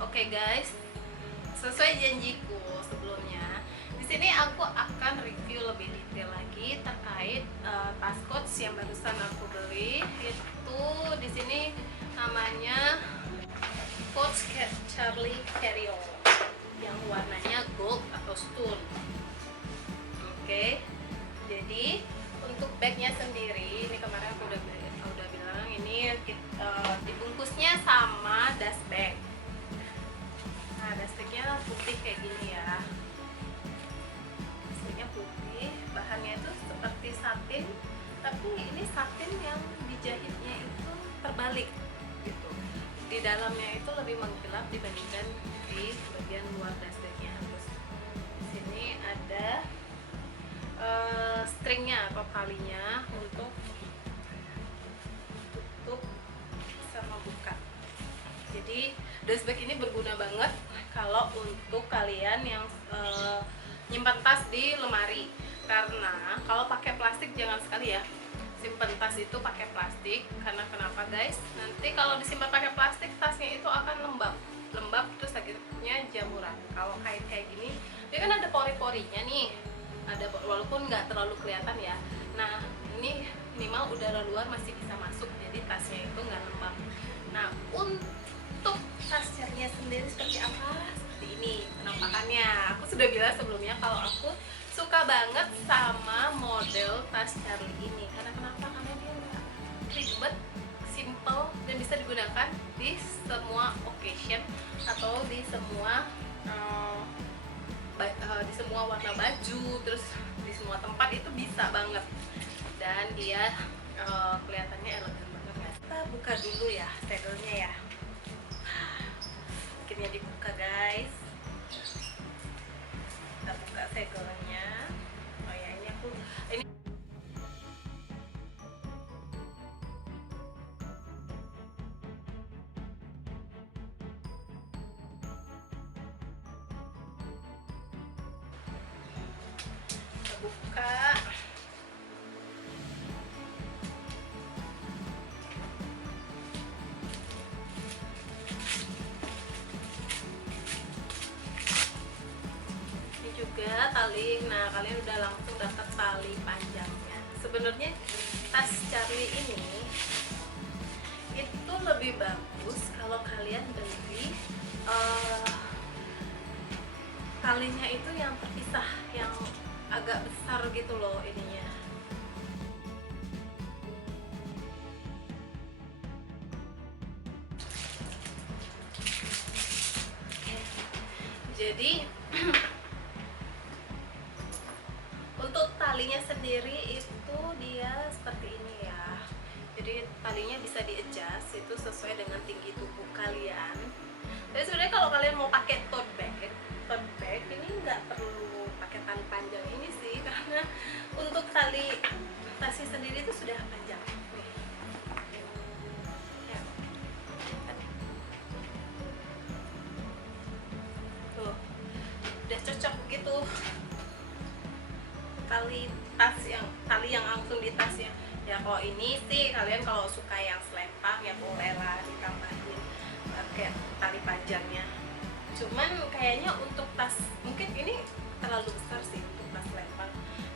Oke guys, sesuai janjiku sebelumnya, di sini aku akan review lebih detail lagi terkait tas coach yang barusan aku beli. Itu di sini namanya Coach Charlie Carryall yang warnanya gold atau stone. Oke, jadi untuk bagnya sendiri, ini kemarin aku udah bilang ini dibungkusnya sama dust bag. Nah, dustiknya putih kayak gini ya. Dustiknya putih, bahannya itu seperti satin, tapi ini satin yang dijahitnya itu terbalik gitu. Di dalamnya itu lebih mengkilap dibandingkan di bagian luar dustiknya. Terus di sini ada stringnya atau talinya untuk tutup sama buka. Jadi dust bag ini berguna banget kalau untuk kalian yang nyimpan tas di lemari, karena kalau pakai plastik jangan sekali ya simpan tas itu pakai plastik. Karena kenapa guys, nanti kalau disimpan pakai plastik tasnya itu akan lembab terus akhirnya jamuran. Kalau kayak gini dia kan ada pori-porinya nih, ada, walaupun nggak terlalu kelihatan ya. Nah ini minimal udara luar masih bisa masuk, jadi tasnya itu nggak lembab. Nah untuk tas Charlie sendiri seperti apa? Seperti ini penampakannya. Aku sudah bilang sebelumnya kalau aku suka banget sama model tas Charlie ini. Karena kenapa? Karena dia nggak ribet, simple, dan bisa digunakan di semua occasion atau di semua warna baju, terus di semua tempat itu bisa banget. Dan dia kelihatannya elegan banget guys. Kita buka dulu ya segelnya ya. Akhirnya dibuka guys. Kita buka segelnya. Oh ya, ini kita buka. Juga tali. Nah, kalian udah langsung dapat tali panjangnya. Sebenarnya tas Charlie ini itu lebih bagus kalau kalian beli talinya itu yang terpisah, yang agak besar gitu loh ininya. Jadi untuk talinya sendiri itu dia seperti ini ya. Jadi talinya bisa di-adjust itu sesuai dengan tinggi tubuh kalian. Jadi sebenarnya kalau kalian mau pakai tote bag ini nggak perlu pakai tali panjang ini sih, karena untuk tali tasnya sendiri itu sudah panjang nih. Ya. Tuh, udah cocok gitu. Tali yang langsung di tasnya ya. Kalau ini sih kalian kalau suka yang selempang ya boleh lah ditambahin pakai tali panjangnya. Cuman kayaknya untuk tas mungkin ini terlalu besar sih untuk tas selempang.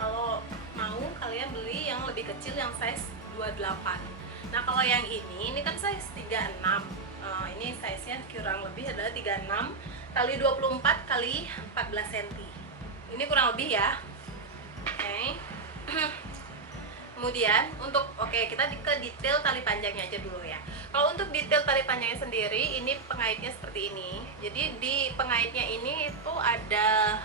Kalau mau kalian beli yang lebih kecil yang size 28. Nah kalau yang ini kan size 36. Ini size nya kurang lebih adalah 36 kali 24 kali 14 cm. Ini kurang lebih ya. Oke. Kemudian kita ke detail tali panjangnya aja dulu ya. Kalau untuk detail tali panjangnya sendiri, ini pengaitnya seperti ini. Jadi di pengaitnya ini itu ada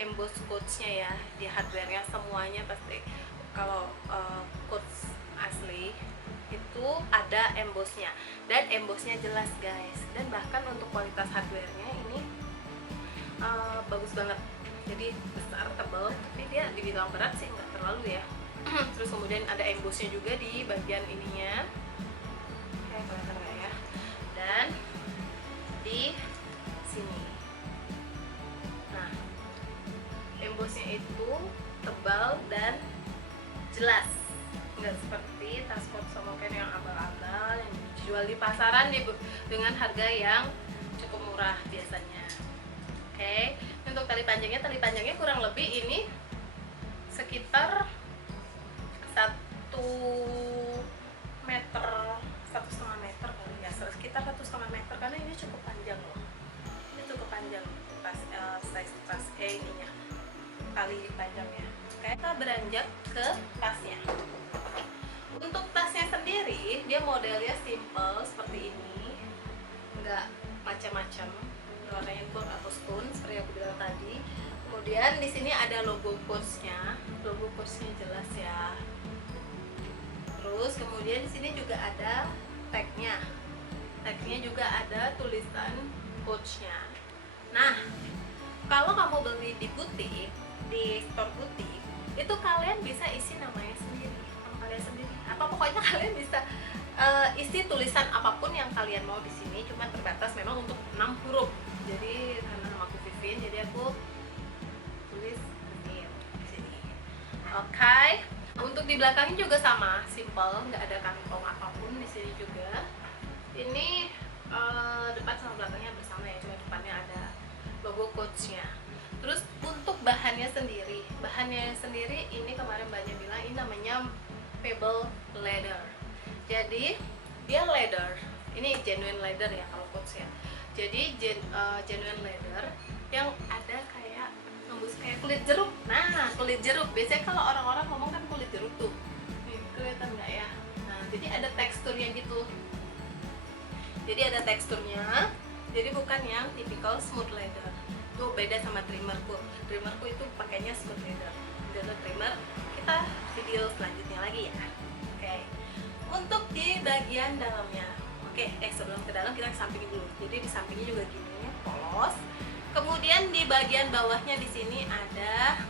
emboss coach-nya ya. Di hardware-nya semuanya pasti kalau coach asli itu ada embossnya, dan embossnya jelas guys. Dan bahkan untuk kualitas hardware-nya ini bagus banget. Jadi besar, tebal, tapi dia dibilang berat sih nggak terlalu ya. Terus kemudian ada embossnya juga di bagian ininya. Oke, kelihatan nggak ya? Dan di sini. Nah, embossnya itu tebal dan jelas, nggak seperti tas Kotsomoken yang abal-abal yang dijual di pasaran dengan harga yang cukup murah biasanya. Oke, untuk tali panjangnya kurang lebih ini sekitar 1,5 meter kali ya, sekitar 1,5 meter karena ini cukup panjang loh. Ini cukup panjang size tas ininya, tali panjangnya. Oke, kita beranjak ke tasnya. Untuk tasnya sendiri dia modelnya simple seperti ini, nggak macam-macam, nggak rainbow atau stone seperti aku bilang tadi. Kemudian di sini ada logo Coach-nya jelas ya. Terus kemudian di sini juga ada tagnya juga ada tulisan Coach-nya. Nah, kalau kamu beli di butik, di store butik, itu kalian bisa isi namanya sendiri, nama kalian sendiri. Apa pokoknya kalian bisa isi tulisan apapun yang kalian mau di sini, cuma terbatas memang untuk 6 huruf. Jadi karena nama aku Vivin, jadi aku tulis di sini. Oke. Untuk di belakangnya juga sama, simple, nggak ada kantong apapun di sini juga. Ini depan sama belakangnya bersama ya, cuma depannya ada logo Coach-nya. Terus untuk bahannya sendiri ini kemarin banyak bilang ini namanya pebble leather. Jadi dia leather, ini genuine leather ya kalau Coach ya. Jadi genuine leather yang ada kayak nembus kayak kulit jeruk. Nah, kulit jeruk biasanya kalau orang-orang ngomong kan kulit jeruk tuh, nih kelihatan nggak ya? Nah, jadi ada teksturnya gitu. Jadi ada teksturnya, jadi bukan yang typical smooth leather. Tuh beda sama trimmerku itu pakainya smooth leather. Dan trimmer kita video selanjutnya lagi ya. Oke. Untuk di bagian dalamnya, sebelum ke dalam kita sampingin dulu. Jadi di sampingnya juga gini polos. Kemudian di bagian bawahnya di sini ada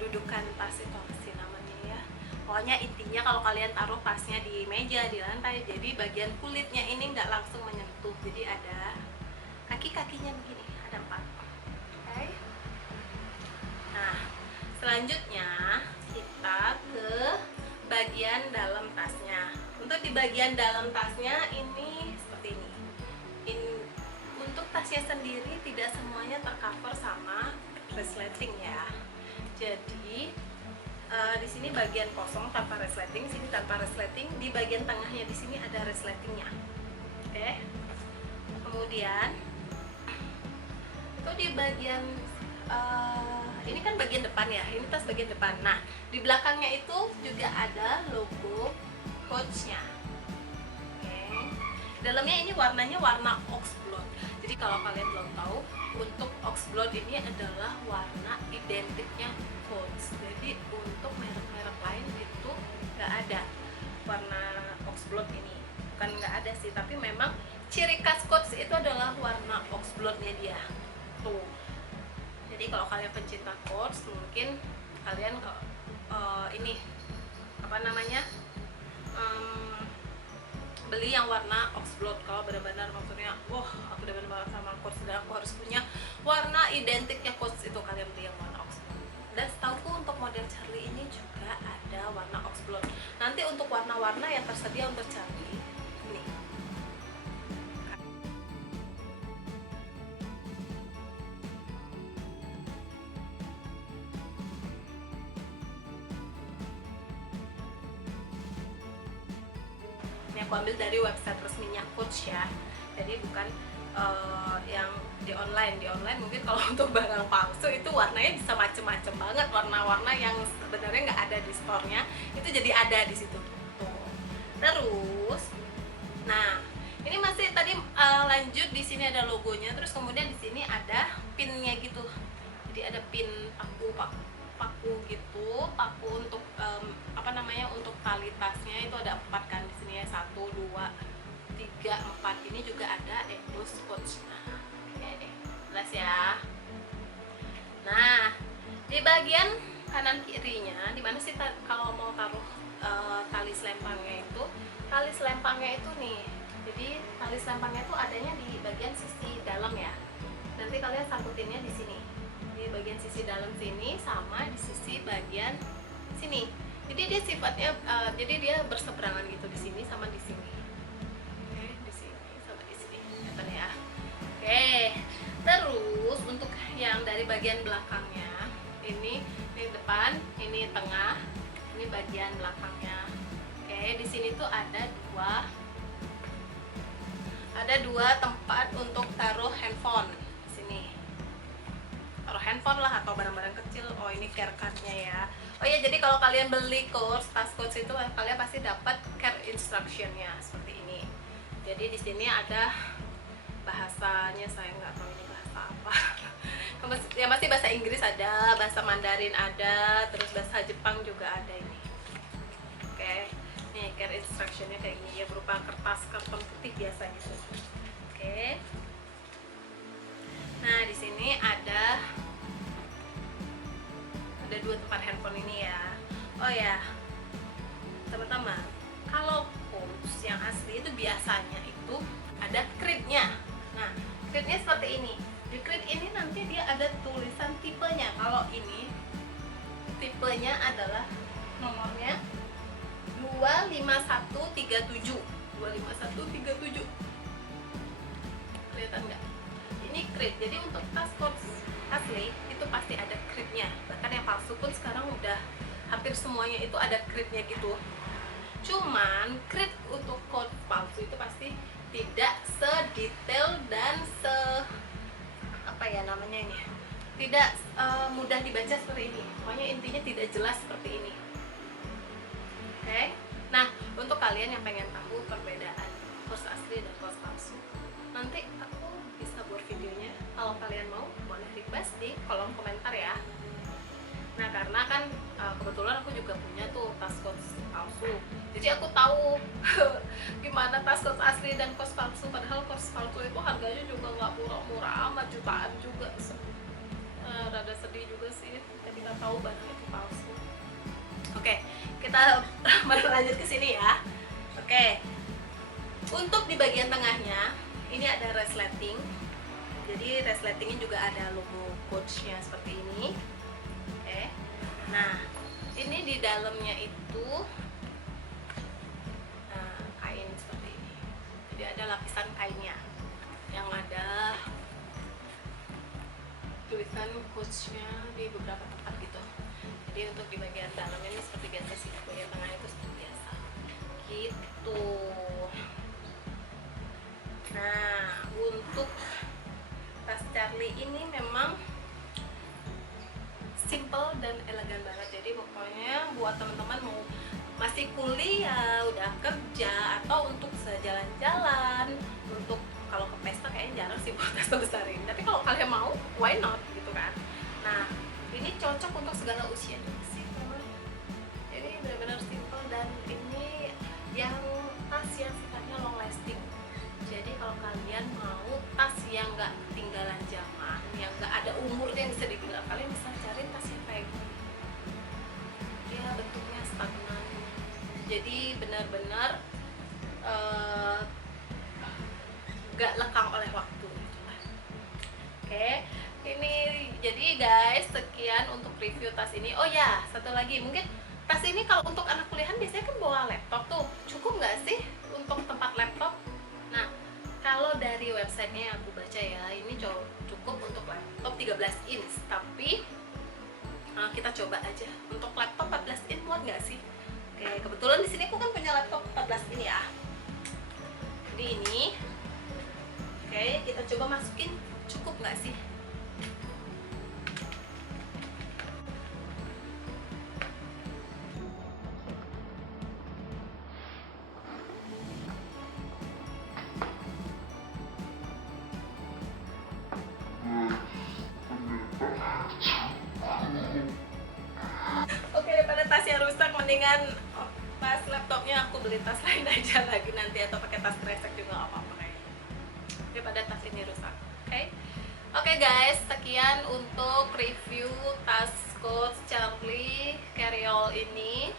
dudukan tas, itu apa sih namanya ya? Pokoknya intinya kalau kalian taruh tasnya di meja, di lantai, jadi bagian kulitnya ini nggak langsung menyentuh. Jadi ada kaki-kakinya begini, ada 4. Oke. Nah, selanjutnya kita ke bagian dalam tasnya. Untuk di bagian dalam tasnya ini seperti ini. Untuk tasnya sendiri tidak semuanya tercover sama resleting ya. Jadi di sini bagian kosong tanpa resleting, sini tanpa resleting, di bagian tengahnya di sini ada resletingnya. Oke. Kemudian itu di bagian ini kan bagian depan ya, ini tas bagian depan. Nah, di belakangnya itu juga ada logo Coach-nya. Oke. Dalamnya ini warnanya warna oxblood. Jadi kalau kalian belum tahu, untuk oxblood ini adalah warna identiknya Coach. Jadi untuk merek-merek lain itu nggak ada warna oxblood ini. Bukan nggak ada sih, tapi memang ciri khas Coach itu adalah warna oxbloodnya dia. Tuh. Jadi kalau kalian pencinta Coach, mungkin kalian ini apa namanya? Beli yang warna oxblood. Kalau benar-benar maksudnya wah aku udah benar banget sama Coach dan aku harus punya warna identiknya Coach, itu kalian beli yang warna oxblood. Dan setauku untuk model Charlie ini juga ada warna oxblood. Nanti untuk warna-warna yang tersedia untuk Charlie ini. Aku ambil dari website resminya Coach ya, jadi bukan yang di online. Di online mungkin kalau untuk barang palsu itu warnanya bisa macem-macem banget, warna-warna yang sebenarnya nggak ada di store-nya itu jadi ada di situ. Tuh. Terus, nah ini masih tadi lanjut, di sini ada logonya, terus kemudian di sini ada pinnya gitu. Jadi ada pin paku gitu, paku untuk apa namanya, untuk tali tasnya itu ada 4 kan di sini ya, 1, 2, 3, 4. Ini juga ada endorse Coach. Nah, oke, jelas ya. Nah, di bagian kanan kirinya, dimana sih kalau mau taruh tali selempangnya itu? Tali selempangnya itu nih. Jadi tali selempangnya itu adanya di bagian sisi dalam ya. Nanti kalian sangkutinnya di sini. Di bagian sisi dalam sini sama di sisi bagian sini. Jadi dia sifatnya jadi dia berseberangan gitu di sini sama di sini. Oke, terus untuk yang dari bagian belakangnya, ini depan, ini tengah, ini bagian belakangnya. Oke, di sini tuh ada dua tempat untuk taruh handphone. Di sini taruh handphone lah atau barang-barang kecil. Oh, ini care cardnya ya. Oh ya, jadi kalau kalian beli tas coach itu kalian pasti dapat care instructionnya seperti ini. Jadi di sini ada bahasanya, saya nggak tahu ini bahasa apa. Ya masih bahasa Inggris ada, bahasa Mandarin ada, terus bahasa Jepang juga ada ini. Oke, nih care instructionnya kayak gini ya, berupa kertas karton putih biasa gitu. Oke. Nah di sini ada dua tempat handphone ini ya. Oh ya, teman-teman, kalau coach yang asli itu biasanya itu ada crednya. Nah, crednya seperti ini. Di cred ini nanti dia ada tulisan tipenya. Kalau ini tipenya adalah nomornya 25137. 25137. Kelihatan nggak? Ini cred. Jadi untuk tas coach asli itu pasti ada crednya. Bahkan yang palsu pun sekarang udah hampir semuanya itu ada crednya gitu. Cuman cred untuk coach palsu itu pasti tidak sedetail dan tidak mudah dibaca seperti ini. Pokoknya intinya tidak jelas seperti ini. Oke. Nah, untuk kalian yang pengen tahu perbedaan coach asli dan coach palsu, nanti aku bisa buat videonya. Kalau kalian mau, boleh request di kolom komentar ya. Nah, karena kan kebetulan aku juga punya tuh tas coach palsu. Jadi aku tahu gimana tas coach asli dan coach palsu. Padahal coach palsu itu harganya juga nggak murah-murah amat, jutaan juga. Rada sedih juga sih ketika tahu barang itu palsu. Oke, kita lanjut ke sini ya. Oke. Untuk di bagian tengahnya ini ada resleting. Jadi resletingnya juga ada logo coachnya seperti ini. Oke. Nah, ini di dalamnya itu kain seperti ini. Jadi ada lapisan kainnya yang ada tulisan coachnya di beberapa tempat gitu. Jadi untuk di bagian dalam ini seperti biasa sih, bagian tengah itu seperti biasa gitu. Nah, untuk tas Charlie ini memang simple dan elegan banget. Jadi pokoknya buat teman-teman mau masih kuliah, udah kerja, atau untuk sejalan-jalan, untuk kalau ke pesta kayaknya jarang sih buat tas sebesar ini. Tapi kalau kalian mau, why not gitu kan. Nah, ini cocok untuk segala usia juga sih teman. Jadi benar-benar simple dan ini yang tas yang sifatnya long lasting. Jadi kalau kalian mau tas yang nggak ketinggalan zaman, yang nggak ada umurnya yang bisa dibilang, kalian bisa cari tas yang kayak gini. Ya bentuknya stagnan. Jadi benar-benar gak lekang oleh waktu gitu lah. Oke, ini jadi guys, sekian untuk review tas ini. Oh ya, satu lagi, mungkin tas ini kalau untuk anak kuliahan biasanya kan bawa laptop tuh, cukup nggak sih untuk tempat laptop? Nah, kalau dari websitenya yang aku baca ya, ini cukup untuk laptop 13 inch, tapi kita coba aja untuk laptop 14 inch muat nggak sih? Oke, kebetulan di sini aku kan punya laptop 14 inch ya. Jadi ini, oke, kita coba masukin, cukup nggak sih? Oke, daripada tasnya rusak, mendingan pas laptopnya aku beli tas lain aja lagi nanti, atau pakai tas kresek juga nggak apa-apa kayaknya, daripada tas ini rusak. Oke guys, sekian untuk review tas coach Charlie Carryall ini.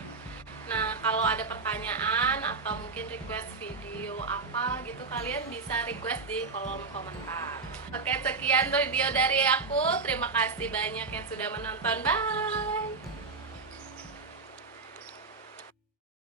Nah, kalau ada pertanyaan atau mungkin request video apa gitu, kalian bisa request di kolom komentar. Oke, sekian video dari aku. Terima kasih banyak yang sudah menonton. Bye.